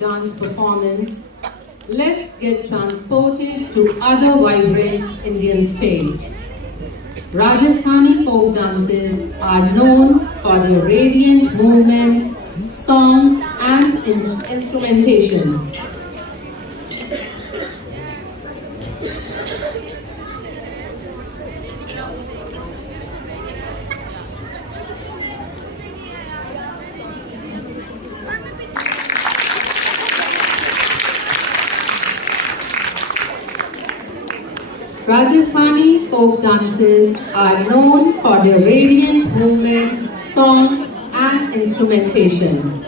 dance performance, let's get transported to other vibrant Indian states. Rajasthani folk dances are known for their radiant movements, songs, and instrumentation. Rajasthani folk dances are known for their radiant movements, songs, and instrumentation.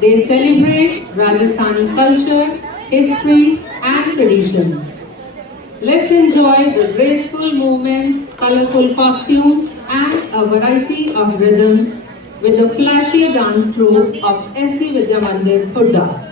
They celebrate Rajasthani culture, history, and traditions. Let's enjoy the graceful movements, colorful costumes, and a variety of rhythms with a flashy dance troupe of SD Vidya Mandir, Khurda.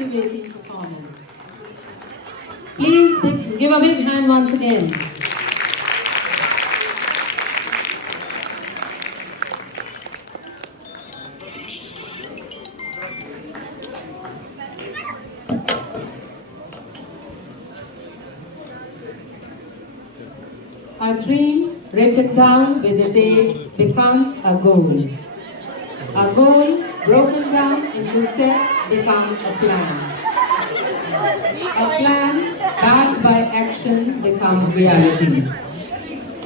captivating performance. Please give a big hand once again. A dream written down with a date becomes a goal. A goal broken down into steps becomes a plan. A plan backed by action becomes reality.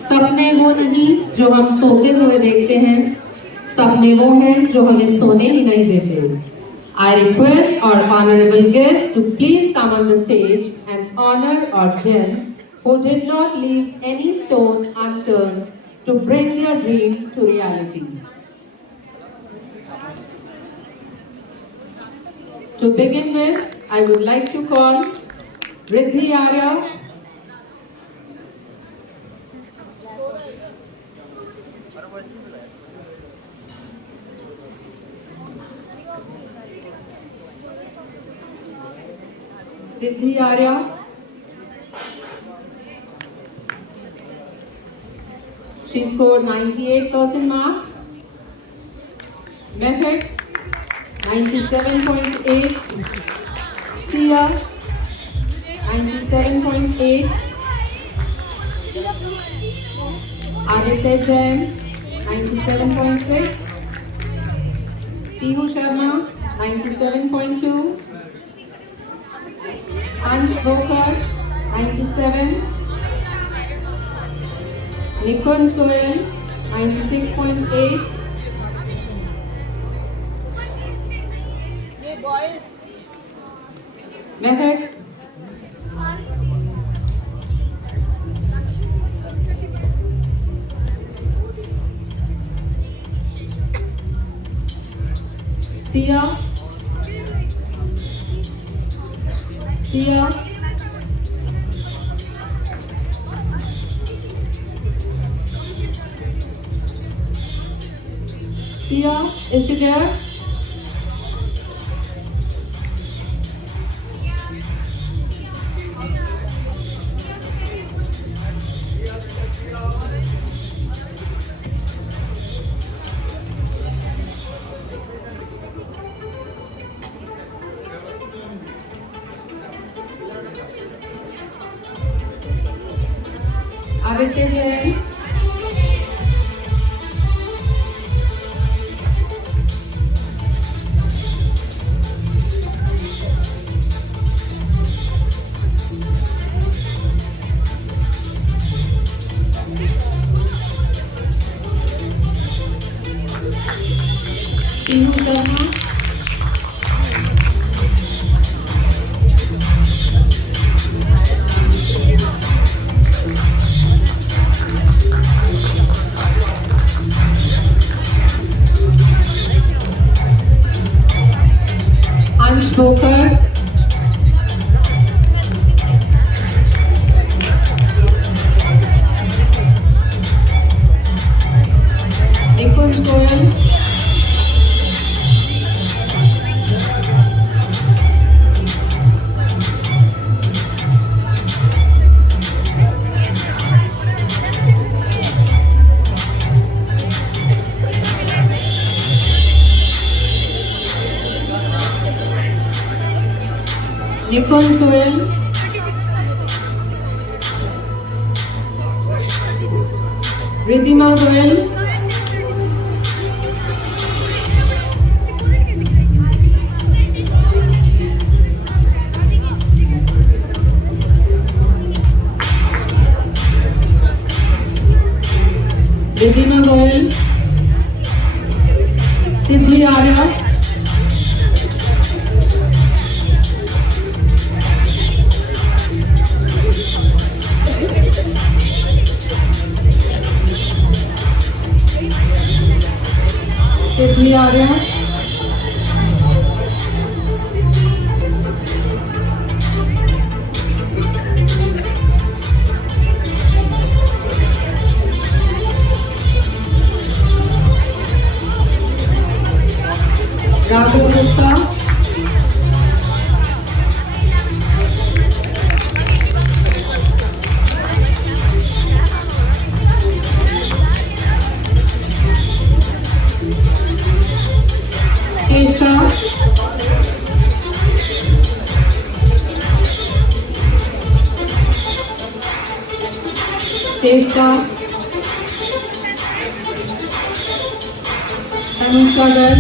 सपने वो नहीं जो हम सोते हुए देखते हैं, सपने वो हैं जो हमें सोने ही नहीं देते. I request our honorable guests to please come on the stage and honor our gems who did not leave any stone unturned to bring their dream to reality. To begin with, I would like to call Riddhi Arya, Riddhi Arya, she scored 98% marks. Mehak 97.8. Sia 97.8. Aditya Jain 97.6. Pihu Sharma 97.2. Ansh Bokar 97. Nikunj Goyal 96.8. Mehak Sia is she there? Aditya Jain, Pihu Sharma, Ansh Bokar, Nikunj Goyal, Nikunj Goyal, Riddhima Goyal, Riddhima Goyal, Siddhi Arya, Siddhi Arya, Raghav Gupta, Ekta, Tanusha Garg,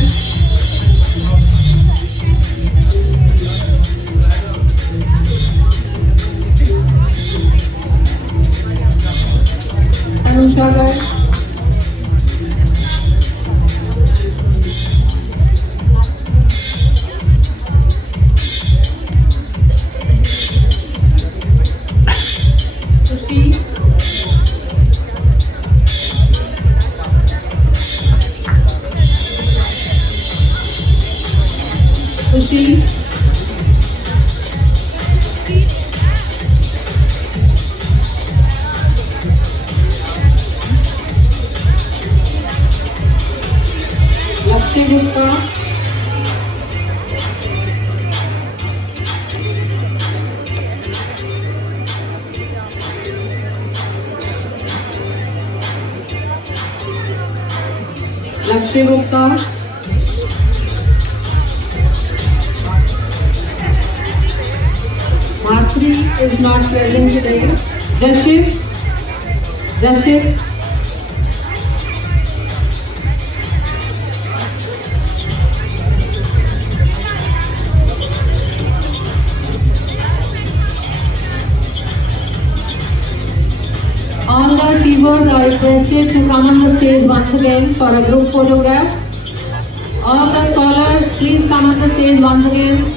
Tanusha Garg, Sushi, Sushi, Lakshya Gupta, Lakshya Gupta, Bhatri is not present today. Jaship, all the achievers are requested to come on the stage once again for a group photograph. All the scholars, please come on the stage once again.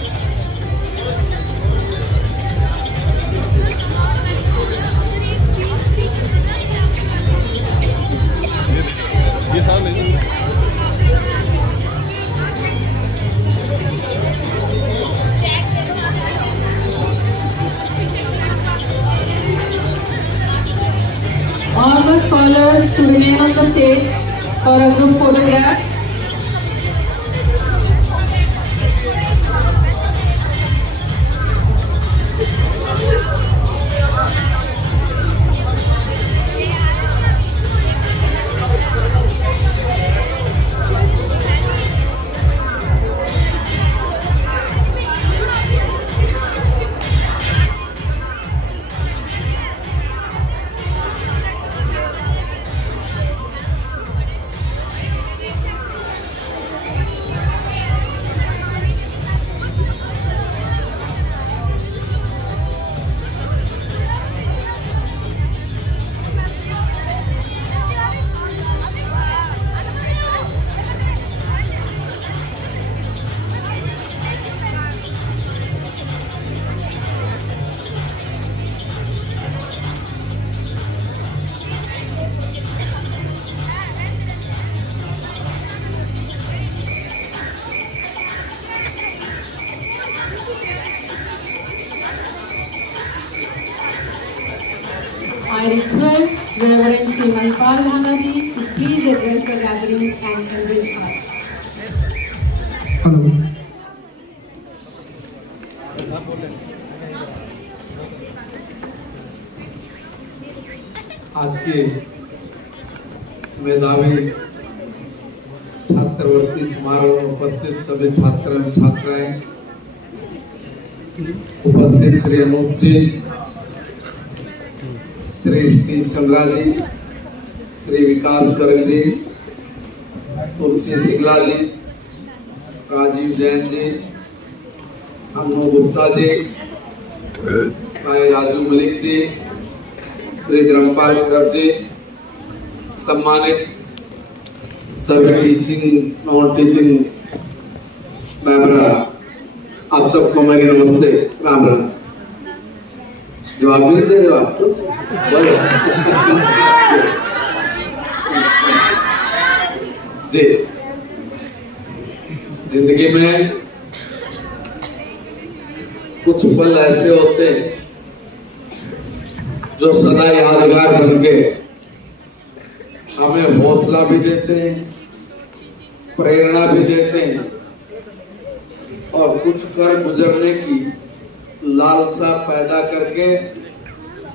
All the scholars to remain on the stage for a group photograph. I request Reverend Sri Mahipal Dhanaji to please address the gathering and enrich us. Hello. आज के मेधावी छात्रवृत्ति समारोह में उपस्थित सभी छात्र एवं छात्राएं, उपस्थित श्री अनूप जी, श्री सतीश चंद्रा जी, श्री विकास गर्ग जी, तुलसी सिंगला जी, राजीव जैन जी, अनु गुप्ता जी, भाई राजू मलिक जी, श्री धर्मपाल गर्ग जी, सम्मानित सभी टीचिंग नॉन टीचिंग मेंबर, आप सबको मेरी नमस्ते, राम राम। जवाब भी दे रहे हो आप तो जी। जिंदगी में कुछ पल ऐसे होते हैं जो सदा यादगार बन के हमें हौसला भी देते हैं, प्रेरणा भी देते हैं और कुछ कर गुजरने की लालसा पैदा करके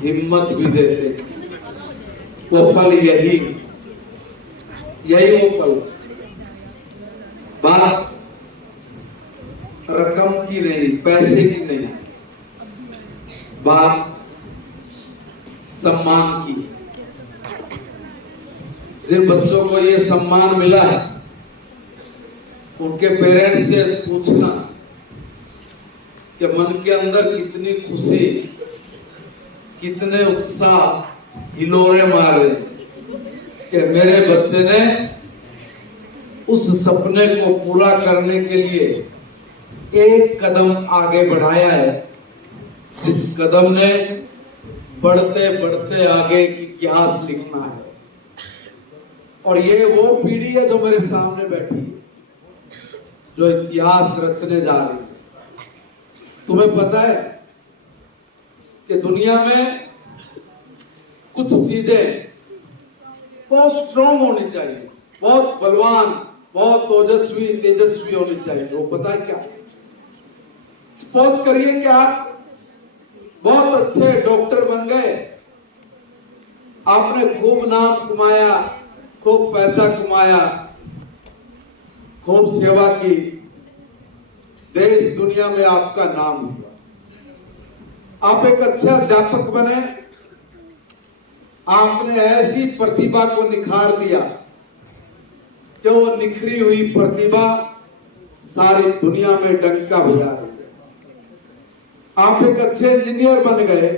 हिम्मत भी देते हैं। वो पल यही वो पल, बात रकम की नहीं, पैसे की नहीं, बात सम्मान की, जिन बच्चों को ये सम्मान मिला है उनके पेरेंट्स से पूछना कि मन के अंदर कितनी खुशी, कितने उत्साह हिलोरे मारे कि मेरे बच्चे ने उस सपने को पूरा करने के लिए एक कदम आगे बढ़ाया है, जिस कदम ने बढ़ते बढ़ते आगे इतिहास लिखना है। और ये वो पीढ़ी है जो मेरे सामने बैठी है, जो इतिहास रचने जा रही है। तुम्हें पता है कि दुनिया में कुछ चीजें बहुत स्ट्रॉन्ग होनी चाहिए, बहुत बलवान, बहुत ओजस्वी तेजस्वी होनी चाहिए। वो पता है क्या? सपोज करिए कि आप बहुत अच्छे डॉक्टर बन गए, आपने खूब नाम कमाया, खूब पैसा कमाया, खूब सेवा की, देश दुनिया में आपका नाम हुआ। आप एक अच्छा अध्यापक बने, आपने ऐसी प्रतिभा को निखार दिया कि वो निखरी हुई प्रतिभा सारी दुनिया में डंका बजा रही है। आप एक अच्छे इंजीनियर बन गए,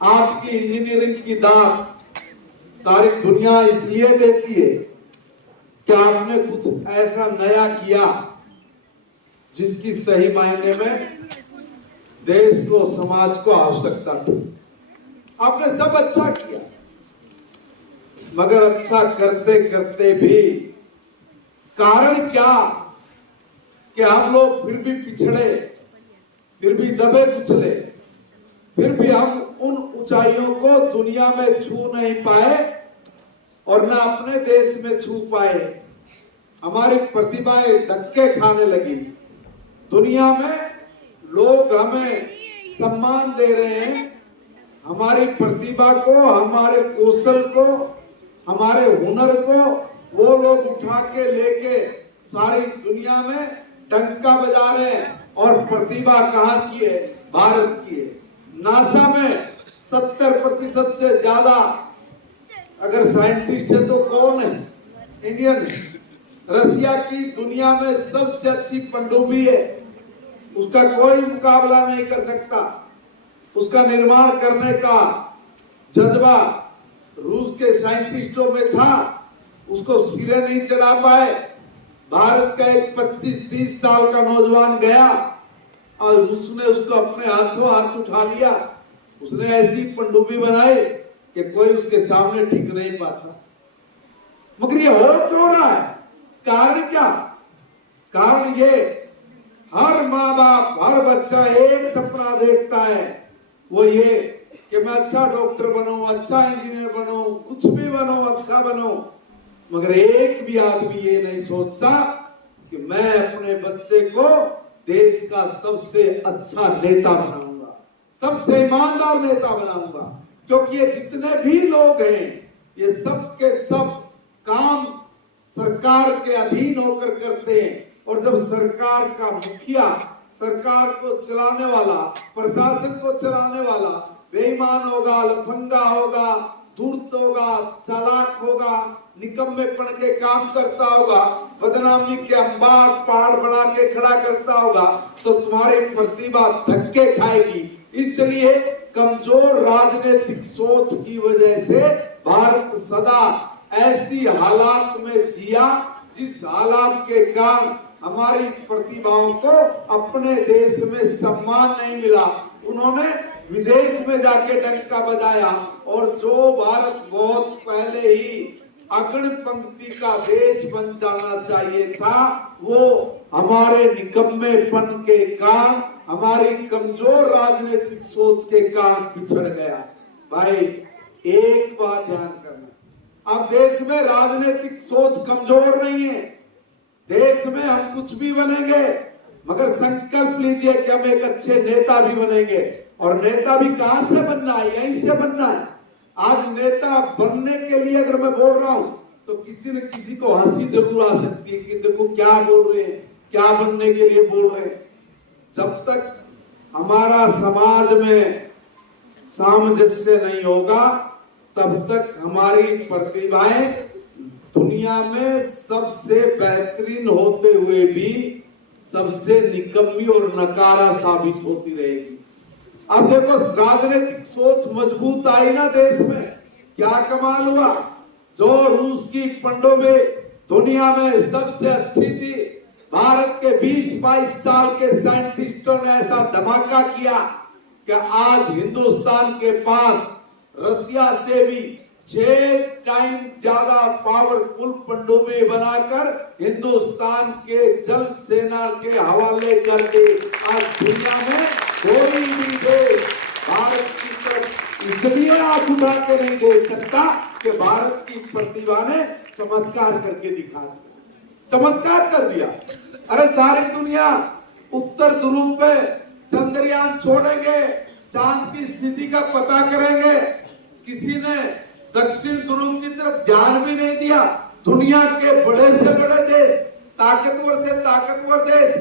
आपकी इंजीनियरिंग की दाद सारी दुनिया इसलिए देती है कि आपने कुछ ऐसा नया किया जिसकी सही मायने में देश को, समाज को आवश्यकता थी। आपने सब अच्छा किया, मगर अच्छा करते करते भी कारण क्या कि हम लोग फिर भी पिछड़े, फिर भी दबे कुचले, फिर भी हम उन ऊंचाइयों को दुनिया में छू नहीं पाए और न अपने देश में छू पाए। हमारी प्रतिभाएं धक्के खाने लगी। दुनिया में लोग हमें सम्मान दे रहे हैं, हमारी प्रतिभा को, हमारे कौशल को, हमारे हुनर को वो लोग उठा के लेके सारी दुनिया में डंका बजा रहे हैं। और प्रतिभा कहाँ की है? भारत की है। नासा में 70% से ज्यादा अगर साइंटिस्ट है तो कौन है? इंडियन है। रसिया की दुनिया में सबसे अच्छी पनडुब्बी है, उसका कोई मुकाबला नहीं कर सकता। उसका निर्माण करने का जज्बा रूस के साइंटिस्टों में था, उसको सिरे नहीं चढ़ा पाए। भारत का एक 25-30 साल का नौजवान गया और उसने उसको अपने हाथों हाथ उठा लिया। उसने ऐसी पनडुब्बी बनाई कि कोई उसके सामने ठीक नहीं पाता। मगर ये हो क्यों रहा है? कारण क्या? कारण ये, हर माँ बाप, हर बच्चा एक सपना देखता है, वो ये कि मैं अच्छा डॉक्टर बनूं, अच्छा इंजीनियर बनूं, कुछ भी बनूं, अच्छा बनूं। मगर एक भी आदमी ये नहीं सोचता कि मैं अपने बच्चे को देश का सबसे अच्छा नेता बनाऊंगा, सबसे ईमानदार नेता बनाऊंगा। क्योंकि ये जितने भी लोग हैं, ये सब के सब काम सरकार के अधीन होकर करते हैं। और जब सरकार का मुखिया, सरकार को चलाने वाला, प्रशासन को चलाने वाला बेईमान होगा, लफंगा होगा, धूर्त होगा, चालाक होगा, निकम्मेपन के काम करता होगा, बदनामी के अंबार पहाड़ बना के खड़ा करता होगा, तो तुम्हारी प्रतिभा धक्के खाएगी। इसलिए कमजोर राजनीतिक सोच की वजह से भारत सदा ऐसी हालात में जिया जिस हालात के कारण हमारी प्रतिभाओं को अपने देश में सम्मान नहीं मिला। उन्होंने विदेश में जाके डंका बजाया। और जो भारत बहुत पहले ही अग्रणी पंक्ति का देश बन जाना चाहिए था, वो हमारे निकम्मेपन के कारण, हमारी कमजोर राजनीतिक सोच के कारण पिछड़ गया। भाई एक बात ध्यान करना, अब देश में राजनीतिक सोच कमजोर नहीं है। देश में हम कुछ भी बनेंगे, मगर संकल्प लीजिए कि हम एक अच्छे नेता भी बनेंगे। और नेता भी कहां से बनना है? यहीं से बनना है। आज नेता बनने के लिए अगर मैं बोल रहा हूं तो किसी न किसी को हंसी जरूर आ सकती है कि देखो क्या बोल रहे हैं, क्या बनने के लिए बोल रहे हैं। जब तक हमारा समाज में सामंजस्य नहीं होगा, तब तक हमारी प्रतिभाएं दुनिया में सबसे बेहतरीन होते हुए भी सबसे निकम्मी और नकारा साबित होती रहेगी। अब देखो, राजनीतिक सोच मजबूत आई ना देश में, क्या कमाल हुआ। जो रूस की पनडुब्बी दुनिया में सबसे अच्छी थी, भारत के 20-22 साल के साइंटिस्टों ने ऐसा धमाका किया कि आज हिंदुस्तान के पास रसिया से भी 6 टाइम ज्यादा पावरफुल पनडुब्बी बनाकर हिंदुस्तान के जल सेना के हवाले करके आज दुनिया में कोई भी देश भारत की तरफ इसलिए आंख उठा के नहीं देख सकता कि भारत की प्रतिभा ने चमत्कार करके दिखा दिया, चमत्कार कर दिया। अरे सारी दुनिया उत्तर ध्रुव पे चंद्रयान छोड़ेंगे, चांद की स्थिति का पता करेंगे, किसी ने दक्षिण ध्रुव की तरफ ध्यान भी नहीं दिया। दुनिया के बड़े से बड़े देश, ताकतवर से ताकतवर देश,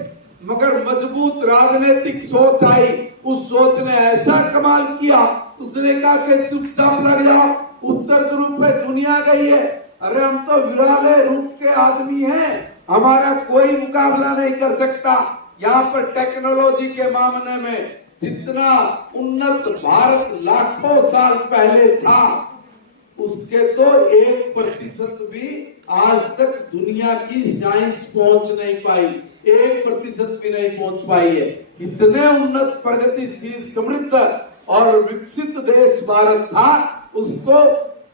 मगर मजबूत राजनीतिक सोच आई। उस सोच ने ऐसा कमाल किया, उसने कहा कि चुपचाप लग जाओ, उत्तर ध्रुव पे दुनिया गई है, अरे हम तो विराले रूप के आदमी हैं, हमारा कोई मुकाबला नहीं कर सकता। यहाँ पर टेक्नोलॉजी के मामले में जितना उन्नत भारत लाखों साल पहले था, उसके तो 1% भी आज तक दुनिया की साइंस पहुंच नहीं पाई, 1% भी नहीं पहुंच पाई है। इतने उन्नत, प्रगतिशील, समृद्ध और विकसित देश भारत था, उसको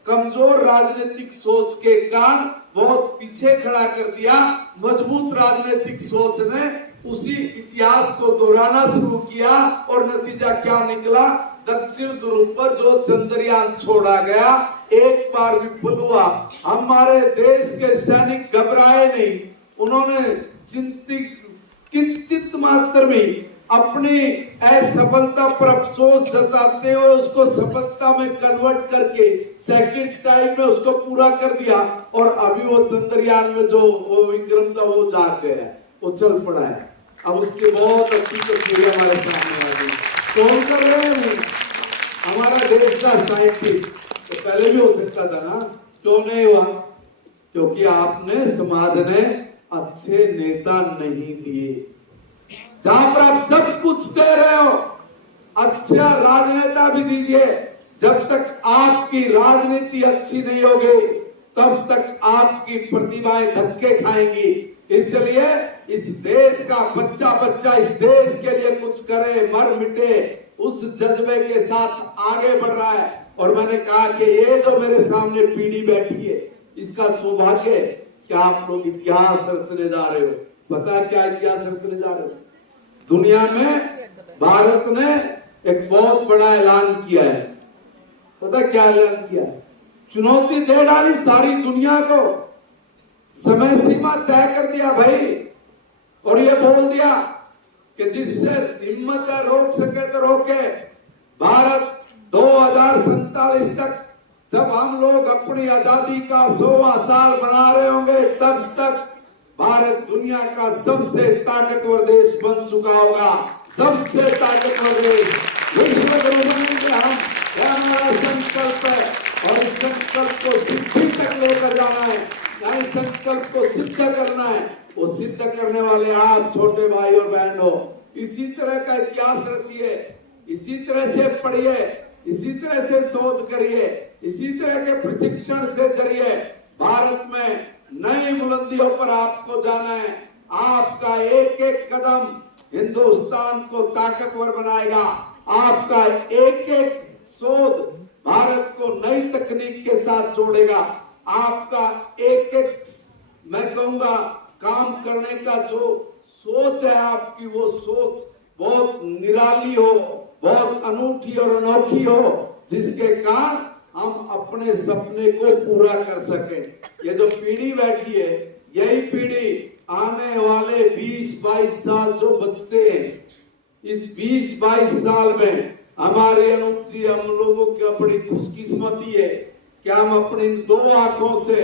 कमजोर राजनीतिक सोच के कारण बहुत पीछे खड़ा कर दिया। मजबूत राजनीतिक सोच ने उसी इतिहास को दोहराना शुरू किया और नतीजा क्या निकला। दक्षिण ध्रुव पर जो चंद्रयान छोड़ा गया, एक बार विफल हुआ। हमारे देश के सैनिक घबराए नहीं, उन्होंने किंचित मात्र भी अपनी असफलता पर अफसोस जताते हुए उसको सफलता में कन्वर्ट करके सेकंड टाइम में उसको पूरा कर दिया। और अभी वो चंद्रयान में जो वो विक्रम था वो जाग गया, वो चल पड़ा है। अब उसकी बहुत अच्छी तस्वीरें हमारे सामने आ गई। कौन कर रहे हैं? हमारा देश का साइंटिस्ट। तो पहले भी हो सकता था ना, क्यों नहीं हुआ? क्योंकि आपने, समाज ने अच्छे नेता नहीं दिए। जहां पर आप सब कुछ दे रहे हो, अच्छा राजनेता भी दीजिए। जब तक आपकी राजनीति अच्छी नहीं होगी, तब तक आपकी प्रतिभाएं धक्के खाएंगी। इसलिए इस देश का बच्चा इस देश के लिए कुछ करे, मर मिटे, उस जज्बे के साथ आगे बढ़ रहा है। और मैंने कहा कि ये जो मेरे सामने पीढ़ी बैठी है, इसका सौभाग्य कि आप लोग इतिहास रचने जा रहे हो। पता है क्या इतिहास रचने जा रहे हो? दुनिया में भारत ने एक बहुत बड़ा ऐलान किया है। पता क्या ऐलान किया? चुनौती दे डाली सारी दुनिया को, समय सीमा तय कर दिया भाई, और ये बोल दिया कि जिससे हिम्मत है रोक सके तो रोके। भारत 2047 तक, जब हम लोग अपनी आजादी का 100वां साल मना रहे होंगे, तब तक भारत दुनिया का सबसे ताकतवर देश बन चुका होगा। सबसे ताकतवर देश, विश्व गुरु बनेंगे हम, यह हमारा संकल्प है। और इस संकल्प को सिद्धि तक लेकर जाना है, इस संकल्प को सिद्ध करना है। वो सिद्ध करने वाले आप छोटे भाई और बहन हो। इसी तरह का इतिहास रचिए, इसी तरह से पढ़िए, इसी तरह से शोध करिए, इसी तरह के प्रशिक्षण से जरिए भारत में नई बुलंदियों पर आपको जाना है। आपका एक एक कदम हिंदुस्तान को ताकतवर बनाएगा। आपका एक एक शोध भारत को नई तकनीक के साथ जोड़ेगा। आपका एक एक, मैं कहूंगा, काम करने का जो सोच है आपकी, वो सोच बहुत निराली हो, बहुत अनूठी और अनोखी हो, जिसके कारण हम अपने सपने को पूरा कर सके। ये जो पीढ़ी बैठी है, यही पीढ़ी आने वाले 20-22 साल जो बचते हैं, इस 20-22 साल में हमारी अनूप जी, हम लोगों की बड़ी खुशकिस्मती है कि हम अपनी 2 आंखों से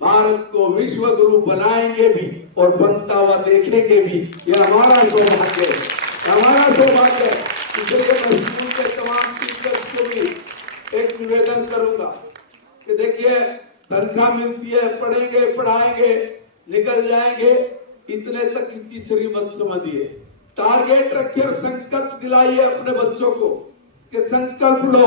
भारत को विश्व गुरु बनाएंगे भी और बनता हुआ देखेंगे भी। ये हमारा सौभाग्य है, हमारा सौभाग्य है। इसलिए मैं स्कूल के तमाम टीचर्स को भी एक निवेदन करूंगा कि देखिए तनख्वाह मिलती है, पढ़ेंगे पढ़ाएंगे निकल जाएंगे, इतने तक की तीसरी मत समझिए। टारगेट रखिए और संकल्प दिलाइए अपने बच्चों को कि संकल्प लो।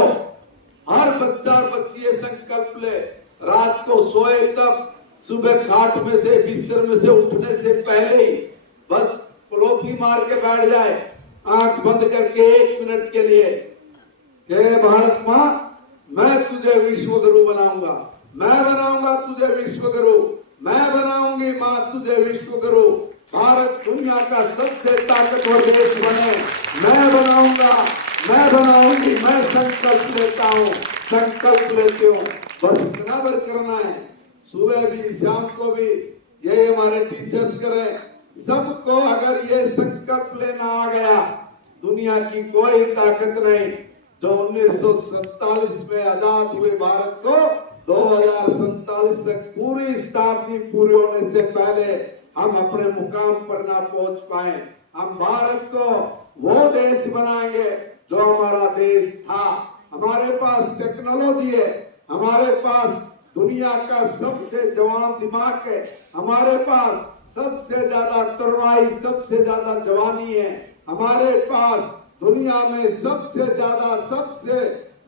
हर बच्चा और बच्ची ये संकल्प ले, रात को सोए तब सुबह खाट में से बिस्तर में से उठने से पहले ही बस पलोथी मार के बैठ जाए, आंख बंद करके 1 मिनट के लिए कि भारत माँ मैं तुझे विश्व गुरु बनाऊंगा, मैं बनाऊंगा तुझे विश्व गुरु, मैं बनाऊंगी माँ तुझे विश्व गुरु, भारत दुनिया का सबसे ताकतवर देश बने, मैं बनाऊंगा, मैं बनाऊंगी, मैं संकल्प लेता हूँ, संकल्प लेती हूँ। बस इतना भर करना है, सुबह भी शाम को भी यही हमारे टीचर्स करें। सबको अगर ये संकल्प लेना आ गया, दुनिया की कोई ताकत नहीं। जो 1947 में आजाद हुए भारत को 2047 तक पूरी शताब्दी पूरी होने से पहले हम अपने मुकाम पर ना पहुंच पाए। हम भारत को वो देश बनाएंगे जो हमारा देश था। हमारे पास टेक्नोलॉजी है, हमारे पास दुनिया का सबसे जवान दिमाग है, हमारे पास सबसे ज्यादा तरुणाई, सबसे ज्यादा जवानी है, हमारे पास दुनिया में सबसे ज्यादा सबसे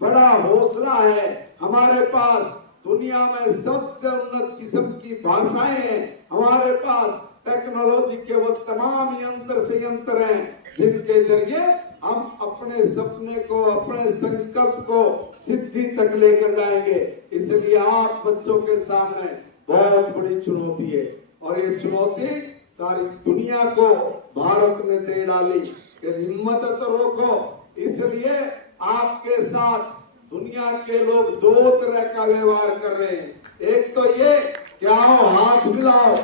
बड़ा हौसला है, हमारे पास दुनिया में सबसे उन्नत किस्म की भाषाएं हैं, हमारे पास टेक्नोलॉजी के वो तमाम यंत्र संयंत्र हैं जिनके जरिए हम अपने सपने को, अपने संकल्प को सिद्धि तक लेकर जाएंगे। इसलिए आप बच्चों के सामने बहुत बड़ी चुनौती है और ये चुनौती सारी दुनिया को भारत ने दे डाली कि हिम्मत तो रोको। इसलिए आपके साथ दुनिया के लोग 2 तरह का व्यवहार कर रहे हैं। एक तो ये कि आओ हाथ मिलाओ,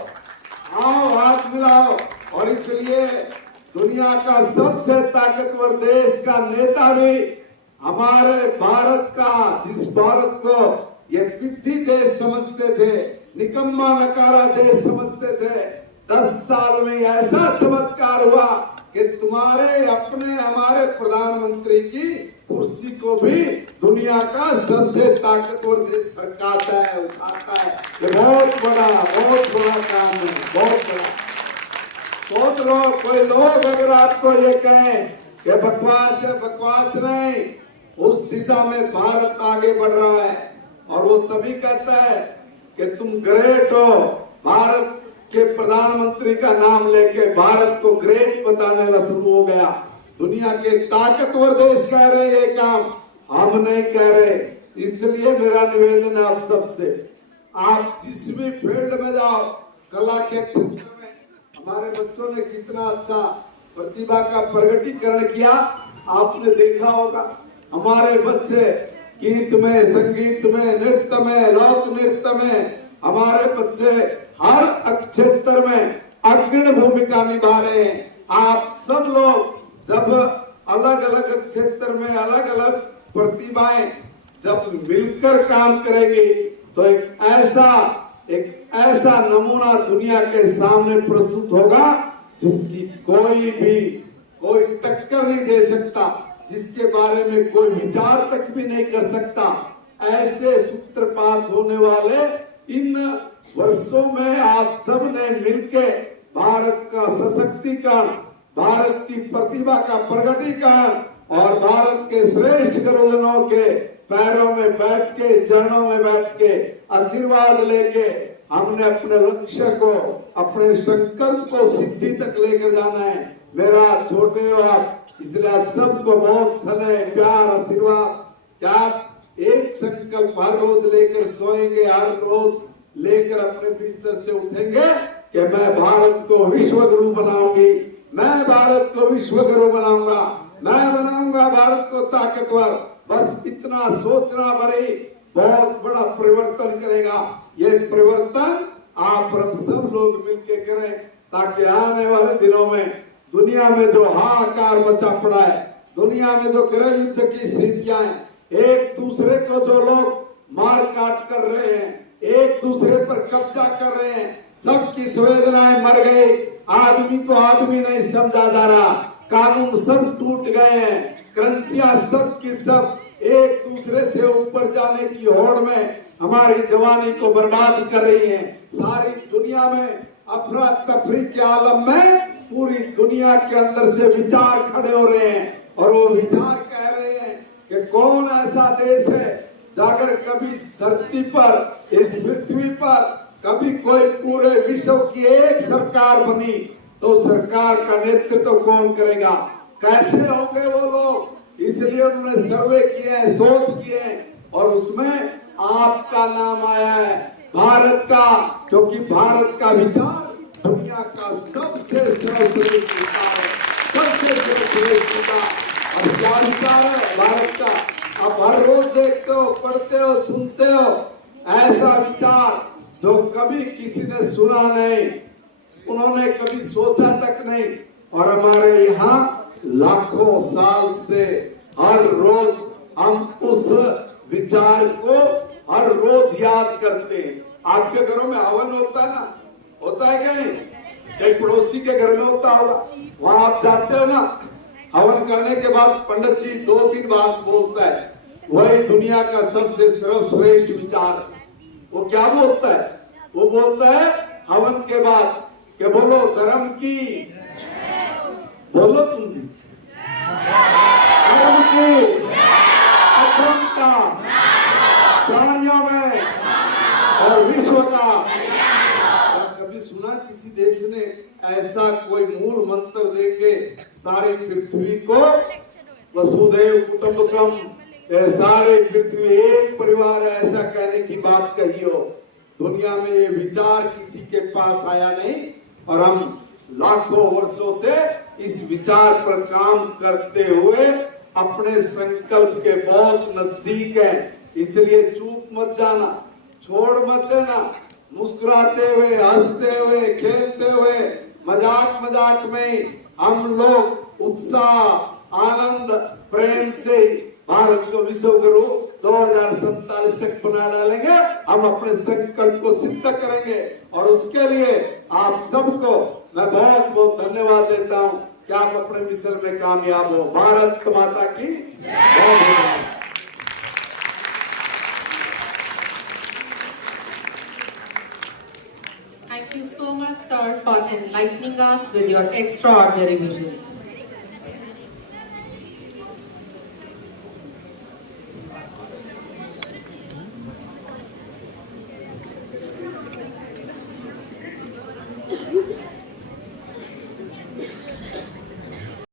आओ हाथ मिलाओ, और इसलिए दुनिया का सबसे ताकतवर देश का नेता भी हमारे भारत का, जिस भारत को ये पिद्दी देश समझते थे, निकम्मा नकारा देश समझते थे, 10 साल में ऐसा चमत्कार हुआ कि तुम्हारे अपने हमारे प्रधानमंत्री की कुर्सी को भी दुनिया का सबसे ताकतवर देश सरकाता है, उठाता है। ये बहुत बड़ा काम है, बहुत बड़ा। सोच लो, कोई लोग अगर आपको ये कहें कि बकवास है, बकवास नहीं, उस दिशा में भारत आगे बढ़ रहा है और वो तभी कहता है कि तुम ग्रेट हो। भारत के प्रधानमंत्री का नाम लेके भारत को ग्रेट बताने शुरू हो गया। दुनिया के ताकतवर देश कह रहे ये काम, हम नहीं कह रहे। इसलिए मेरा निवेदन है आप सबसे, आप जिस भी फील्ड में जाओ, कला के क्षेत्र में हमारे बच्चों ने कितना अच्छा प्रतिभा का प्रकटीकरण किया, आपने देखा होगा। हमारे बच्चे गीत में, संगीत में, नृत्य में, लोक नृत्य में हमारे बच्चे हर क्षेत्र में अग्रणी भूमिका निभा रहे हैं। आप सब लोग जब अलग अलग क्षेत्र में अलग अलग प्रतिभाएं जब मिलकर काम करेंगे तो एक ऐसा नमूना दुनिया के सामने प्रस्तुत होगा जिसकी कोई टक्कर नहीं दे सकता, जिसके बारे में कोई विचार तक भी नहीं कर सकता। ऐसे सूत्रपात होने वाले इन वर्षों में आप सब ने मिलके भारत का सशक्तिकरण, भारत की प्रतिभा का प्रकटीकरण और भारत के श्रेष्ठ गुरुजनों के पैरों में बैठ के, चरणों में बैठ के आशीर्वाद लेके हमने अपने लक्ष्य को, अपने संकल्प को सिद्धि तक लेकर जाना है। मेरा छोटे आप, इसलिए आप सबको बहुत स्नेह, प्यार, आशीर्वाद। क्या एक संकल्प हर रोज लेकर सोएंगे, हर रोज लेकर अपने बिस्तर से उठेंगे कि मैं भारत को विश्व गुरु बनाऊंगी, मैं भारत को विश्व गुरु बनाऊंगा, मैं बनाऊंगा भारत को ताकतवर। बस इतना सोचना भरी बहुत बड़ा परिवर्तन करेगा। ये परिवर्तन आप हम सब लोग मिलकर करें ताकि आने वाले दिनों में दुनिया में जो हाहाकार मचा पड़ा है, दुनिया में जो गृह युद्ध की स्थितियां हैं, एक दूसरे को जो लोग मार काट कर रहे हैं, एक दूसरे पर कब्जा कर रहे हैं, सबकी संवेदनाएं मर गई, आदमी को आदमी नहीं समझा जा रहा, कानून सब टूट गए हैं, करेंसियां सब की सब एक दूसरे से ऊपर जाने की होड़ में हमारी जवानी को बर्बाद कर रही हैं। सारी दुनिया में अफरा तफरी के आलम में पूरी दुनिया के अंदर से विचार खड़े हो रहे हैं और वो विचार कह रहे हैं कि कौन ऐसा देश है जाकर कभी इस धरती पर, इस पृथ्वी पर कभी कोई पूरे विश्व की एक सरकार बनी तो सरकार का नेतृत्व कौन करेगा, कैसे होंगे वो लोग। इसलिए उन्होंने सर्वे किए हैं, शोध किए हैं और उसमें आपका नाम आया है, भारत का, क्योंकि भारत का विचार दुनिया का सबसे सर्वश्रेष्ठ विचार है, सबसे सर्वश्रेष्ठ विचार। अब क्या विचार है भारत का, आप हर रोज देखते हो, पढ़ते हो, सुनते हो, ऐसा विचार जो कभी किसी ने सुना नहीं, उन्होंने कभी सोचा तक नहीं। और हमारे यहाँ लाखों साल से हर रोज हम उस विचार को हर रोज याद करते हैं। आपके घरों में हवन होता है ना, होता है क्या नहीं? एक पड़ोसी के घर में होता होगा, वहां आप जाते हो ना, हवन करने के बाद पंडित जी 2-3 बात बोलता है, वही दुनिया का सबसे सर्वश्रेष्ठ विचार। वो क्या बोलता है? वो बोलता है हवन के बाद कि बोलो धर्म की, बोलो तुम भी, धर्म की, अधर्म का, प्राणियों में और विश्व का। कभी सुना किसी देश ने ऐसा कोई मूल मंत्र देके सारी पृथ्वी को वसुधैव कुटुंबकम, सारे पृथ्वी एक परिवार है, ऐसा कहने की बात कही हो? दुनिया में ये विचार किसी के पास आया नहीं और हम लाखों वर्षों से इस विचार पर काम करते हुए अपने संकल्प के बहुत नजदीक है। इसलिए चूक मत जाना, छोड़ मत देना, मुस्कुराते हुए, हंसते हुए, खेलते हुए, मजाक मजाक में हम लोग उत्साह, आनंद, प्रेम से भारत को विश्व गुरु 2047 तक बना डालेंगे। हम अपने संकल्प को सिद्ध करेंगे और उसके लिए आप सबको मैं बहुत बहुत धन्यवाद देता हूं कि आप अपने मिशन में कामयाब हो। भारत माता की जय। Thank you so much, sir, for enlightening us with your extraordinary vision.